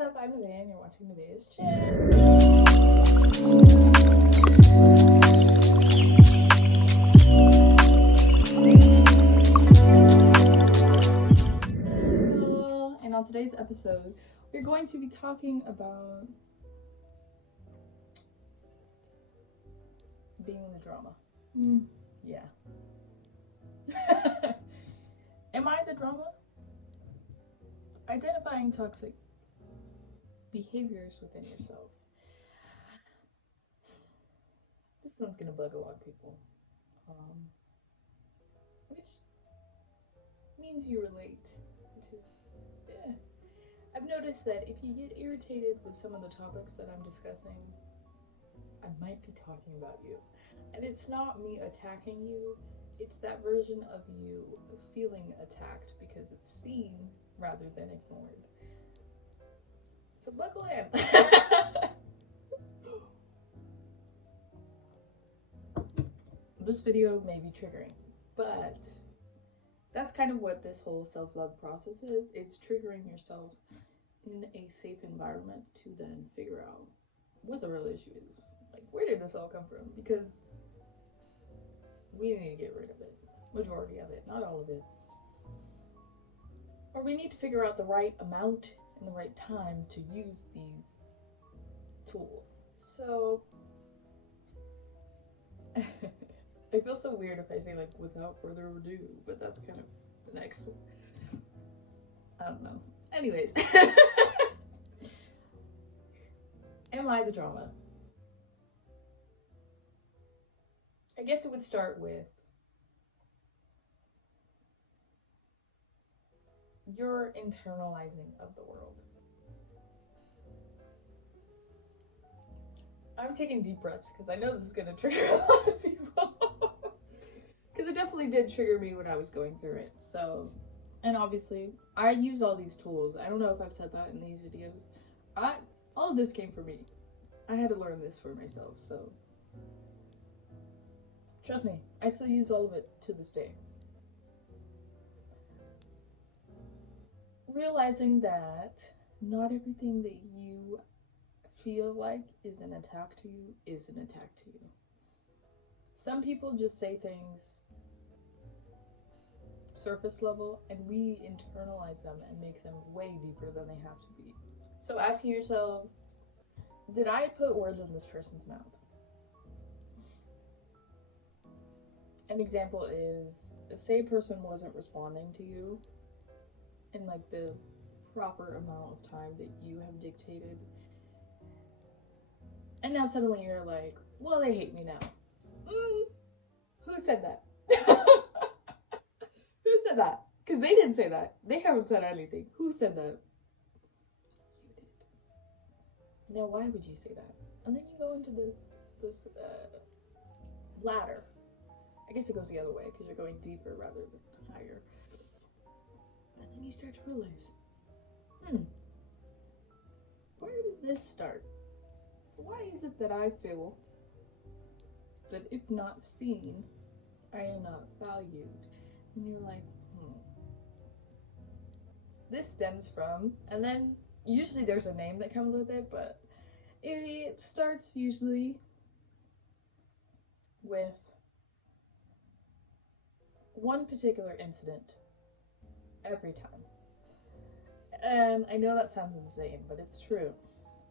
What's up? I'm Nevaeh and you're watching Nevaeh's channel. And on today's episode, we're going to be talking about being the drama. Yeah. Am I the drama? Identifying toxic behaviors within yourself. This one's gonna bug a lot of people, which means you relate, which is, yeah. I've noticed that if you get irritated with some of the topics that I'm discussing, I might be talking about you. And it's not me attacking you, it's that version of you feeling attacked because it's seen rather than ignored. So buckle in. This video may be triggering, but that's kind of what this whole self-love process is. It's triggering yourself in a safe environment to then figure out what the real issue is. Like, where did this all come from? Because we need to get rid of it. Majority of it, not all of it. Or we need to figure out the right amount and the right time to use these tools. So I feel so weird if I say, like, without further ado, but that's kind of the next one. I don't know. Anyways. Am I the drama? I guess it would start with your internalizing of the world. I'm taking deep breaths because I know this is going to trigger a lot of people. Because it definitely did trigger me when I was going through it. So, and obviously, I use all these tools. I don't know if I've said that in these videos. All of this came from me. I had to learn this for myself, so trust me, I still use all of it to this day. Realizing that not everything that you feel like is an attack to you is an attack to you. Some people just say things surface level and we internalize them and make them way deeper than they have to be. So asking yourself, did I put words in this person's mouth? An example is, say a person wasn't responding to you in like the proper amount of time that you have dictated, and now suddenly you're like, well, they hate me now. Who said that? Who said that? Because they didn't say that. They haven't said anything. Who said that? You did. Now why would you say that? And then you go into this ladder. I guess it goes the other way because you're going deeper rather than higher. And then you start to realize, where did this start? Why is it that I feel that if not seen, I am not valued? And you're like, this stems from, and then usually there's a name that comes with it, but it starts usually with one particular incident every time. And I know that sounds insane, but it's true.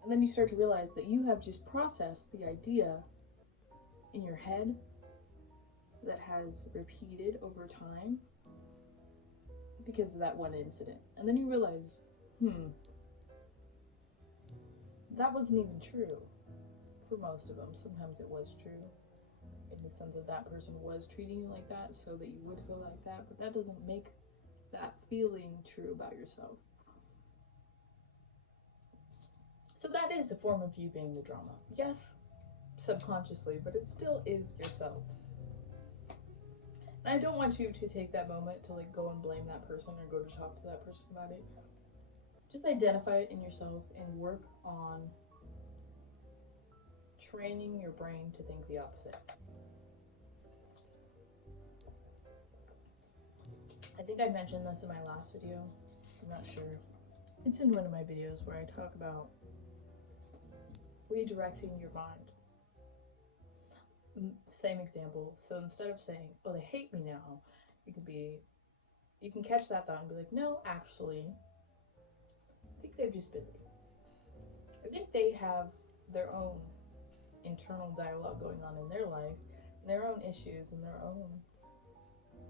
And then you start to realize that you have just processed the idea in your head that has repeated over time because of that one incident. And then you realize, that wasn't even true for most of them. Sometimes it was true in the sense that that person was treating you like that so that you would feel like that, but that doesn't make that feeling true about yourself. So that is a form of you being the drama. Yes, subconsciously, but it still is yourself. And I don't want you to take that moment to like go and blame that person or go to talk to that person about it. Just identify it in yourself and work on training your brain to think the opposite. I think I mentioned this in my last video. I'm not sure. It's in one of my videos where I talk about redirecting your mind. Same example. So instead of saying, oh, they hate me now, it could be, you can catch that thought and be like, no, actually, I think they're just busy. I think they have their own internal dialogue going on in their life, and their own issues, and their own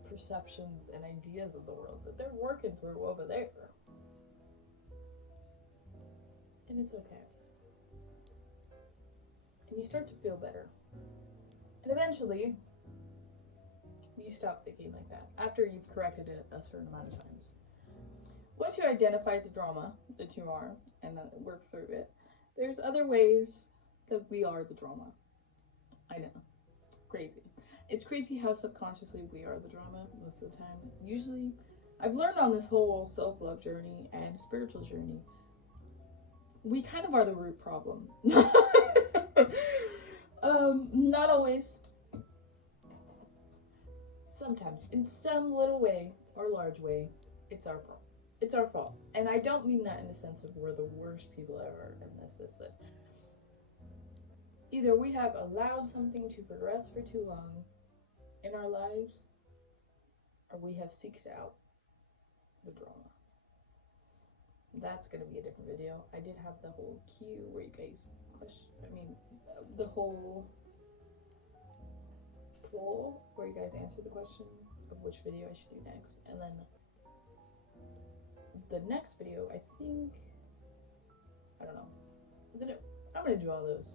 perceptions and ideas of the world that they're working through over there. And it's okay. And you start to feel better. And eventually, you stop thinking like that after you've corrected it a certain amount of times. Once you identify the drama that you are and work through it, there's other ways that we are the drama. I know. Crazy. It's crazy how subconsciously we are the drama most of the time. Usually, I've learned on this whole self-love journey and spiritual journey, we kind of are the root problem. Not always. Sometimes, in some little way or large way, it's our fault. It's our fault. And I don't mean that in the sense of we're the worst people ever and this. Either we have allowed something to progress for too long in our lives, or we have seeked out the drama. That's going to be a different video. I did have the whole queue where you guys the whole poll where you guys answer the question of which video I should do next. And then the next video, I think, I don't know. I'm going to do all those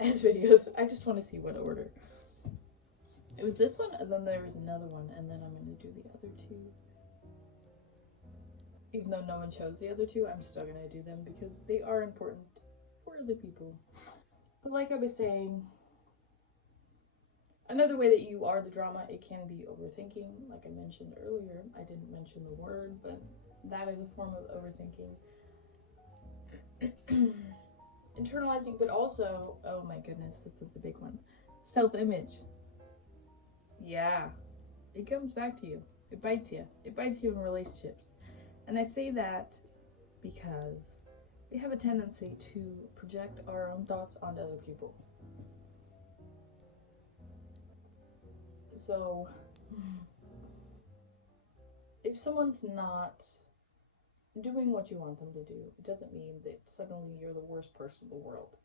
as videos. I just want to see what order. It was this one, and then there was another one, and then I'm going to do the other two. Even though no one chose the other two, I'm still going to do them because they are important for other people. But like I was saying, another way that you are the drama, it can be overthinking. Like I mentioned earlier, I didn't mention the word, but that is a form of overthinking. Internalizing, but also, oh my goodness, this was the big one. Self-image. Yeah, it comes back to you. It bites you. It bites you in relationships. And I say that because we have a tendency to project our own thoughts onto other people. So, if someone's not doing what you want them to do, it doesn't mean that suddenly you're the worst person in the world.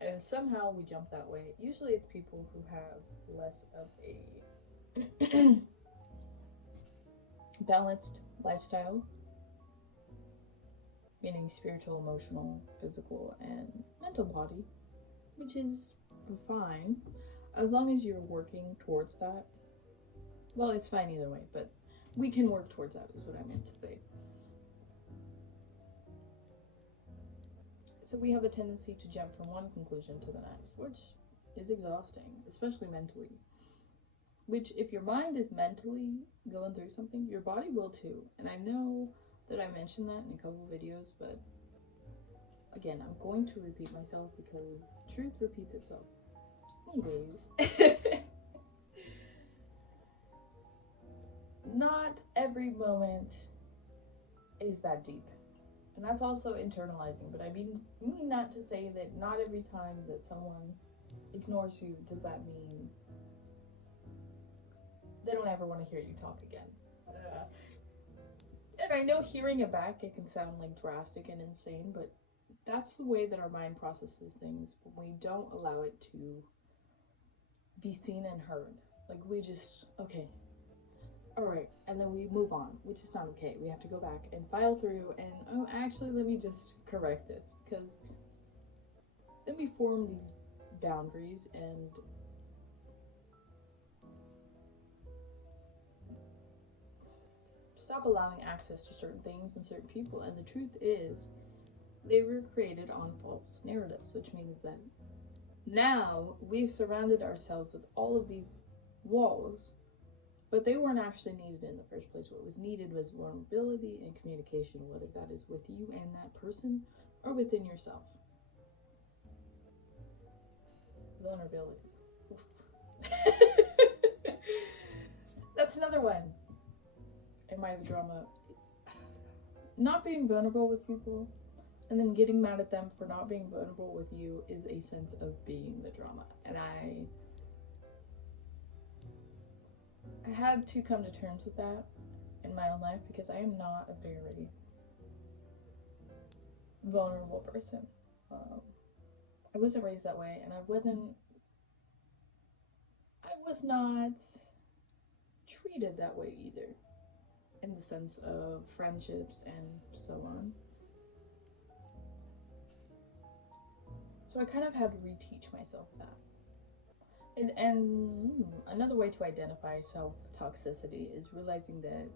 And somehow we jump that way. Usually it's people who have less of a balanced lifestyle, meaning spiritual, emotional, physical, and mental body, which is fine as long as you're working towards that. Well, it's fine either way, but we can work towards that is what I meant to say. So we have a tendency to jump from one conclusion to the next, which is exhausting, especially mentally. Which, if your mind is mentally going through something, your body will too. And I know that I mentioned that in a couple of videos, but again, I'm going to repeat myself because truth repeats itself. Anyways, not every moment is that deep. And that's also internalizing, but I mean that to say that not every time that someone ignores you does that mean they don't ever want to hear you talk again. And I know hearing it back, it can sound like drastic and insane, but that's the way that our mind processes things when we don't allow it to be seen and heard. Like we just, okay, alright, and then we move on, which is not okay. We have to go back and file through and, oh, actually, let me just correct this, because then we form these boundaries and stop allowing access to certain things and certain people. And the truth is, they were created on false narratives, which means that now we've surrounded ourselves with all of these walls, but they weren't actually needed in the first place. What was needed was vulnerability and communication, whether that is with you and that person or within yourself. Vulnerability. That's another one. Am I the drama? not being vulnerable with people and then getting mad at them for not being vulnerable with you is a sense of being the drama. And I had to come to terms with that in my own life because I am not a very vulnerable person. I wasn't raised that way, and I was not treated that way either, in the sense of friendships and so on. So I kind of had to reteach myself that. And another way to identify self-toxicity is realizing that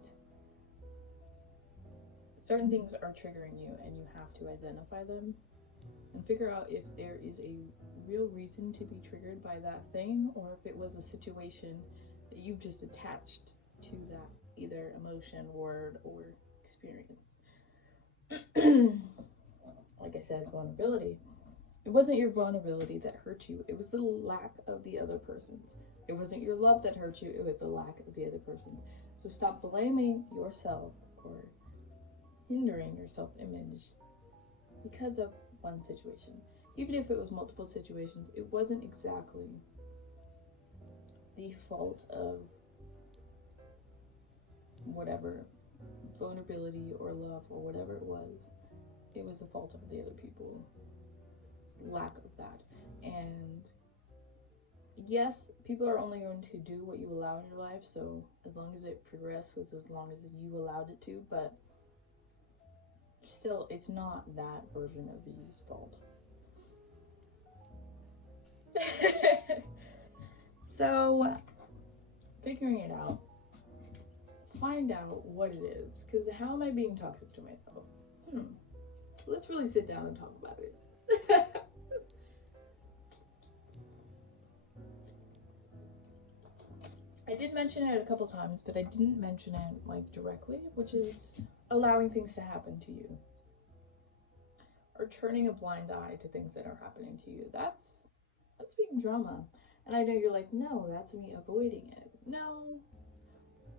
certain things are triggering you and you have to identify them and figure out if there is a real reason to be triggered by that thing, or if it was a situation that you've just attached to that either emotion, word, or experience. Like I said, vulnerability. It wasn't your vulnerability that hurt you, it was the lack of the other person's. It wasn't your love that hurt you, it was the lack of the other person. So stop blaming yourself or hindering your self-image because of one situation. Even if it was multiple situations, it wasn't exactly the fault of whatever vulnerability or love or whatever it was. It was the fault of the other people. Lack of that. And yes, people are only going to do what you allow in your life, so as long as it progresses, as long as you allowed it to, but still, it's not that version of you's fault. So, figuring it out, find out what it is, because how am I being toxic to myself? Let's really sit down and talk about it. I did mention it a couple times, but I didn't mention it like directly, which is allowing things to happen to you, or turning a blind eye to things that are happening to you. That's being drama. And I know you're like, no, that's me avoiding it. No,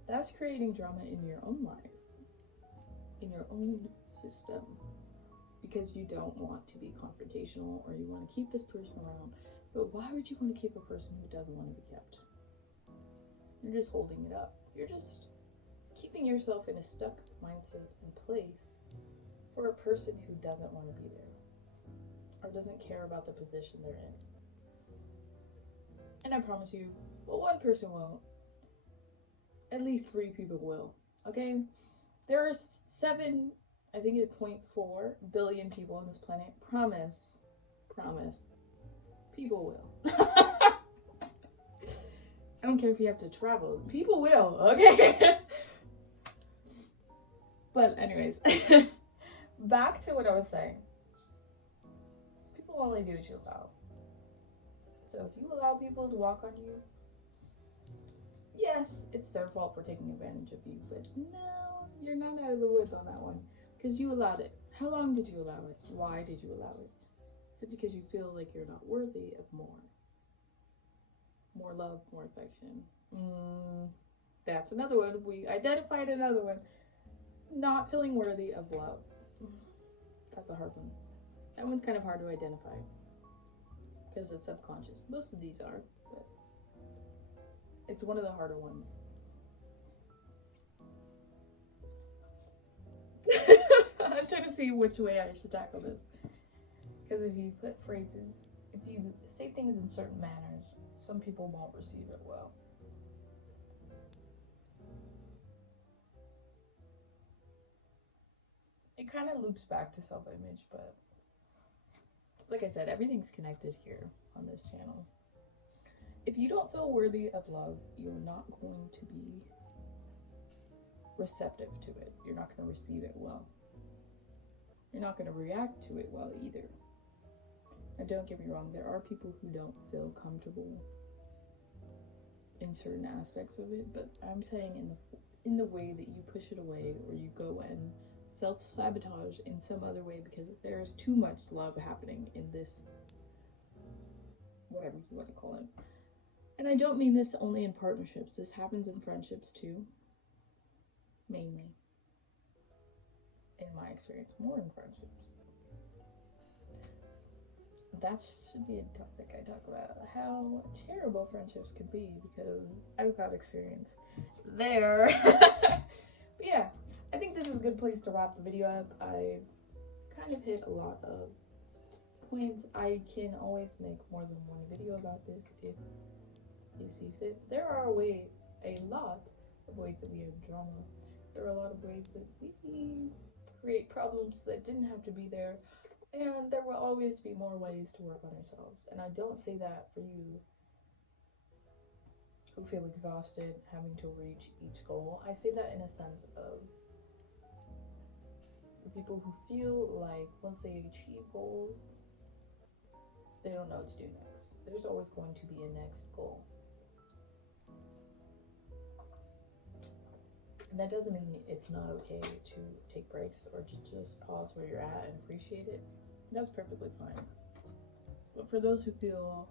that's creating drama in your own life, in your own system, because you don't want to be confrontational, or you want to keep this person around. But why would you want to keep a person who doesn't want to be kept? You're just holding it up. You're just keeping yourself in a stuck mindset and place for a person who doesn't want to be there, or doesn't care about the position they're in. And I promise you, well, one person won't. At least 3 people will. Okay? There are 7, I think it's 0.4 billion people on this planet. Promise. People will. I don't care if you have to travel. People will, okay? But anyways, back to what I was saying. People only do what you allow. So if you allow people to walk on you, yes, it's their fault for taking advantage of you, but no, you're not out of the woods on that one, because you allowed it. How long did you allow it? Why did you allow it? Is it because you feel like you're not worthy of more? More love, more affection. That's another one. We identified another one. Not feeling worthy of love. That's a hard one. That one's kind of hard to identify, because it's subconscious. Most of these are, but it's one of the harder ones. I'm trying to see which way I should tackle this, because if you put phrases, if you say things in certain manners, some people won't receive it well. It kind of loops back to self-image, but like I said, everything's connected here on this channel. If you don't feel worthy of love, you're not going to be receptive to it. You're not going to receive it well. You're not going to react to it well either. And don't get me wrong, there are people who don't feel comfortable in certain aspects of it, but I'm saying in the way that you push it away, or you go and self-sabotage in some other way, because there's too much love happening in this, whatever you want to call it. And I don't mean this only in partnerships. This happens in friendships too, mainly. in my experience, more in friendships. That should be a topic I talk about, how terrible friendships could be, because I've got experience there. But yeah, I think this is a good place to wrap the video up. I kind of hit a lot of points. I can always make more than one video about this if you see fit. There are a lot of ways that we have drama. There are a lot of ways that we create problems that didn't have to be there, and there will always be more ways to work on ourselves. And I don't say that for you who feel exhausted having to reach each goal. I say that in a sense of the people who feel like once they achieve goals, they don't know what to do next. There's always going to be a next goal. And that doesn't mean it's not okay to take breaks or to just pause where you're at and appreciate it. That's perfectly fine. But for those who feel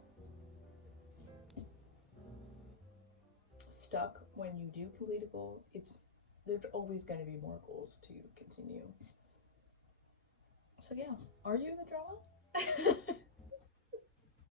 stuck when you do complete a goal, there's always going to be more goals to continue. So yeah, are you the drama?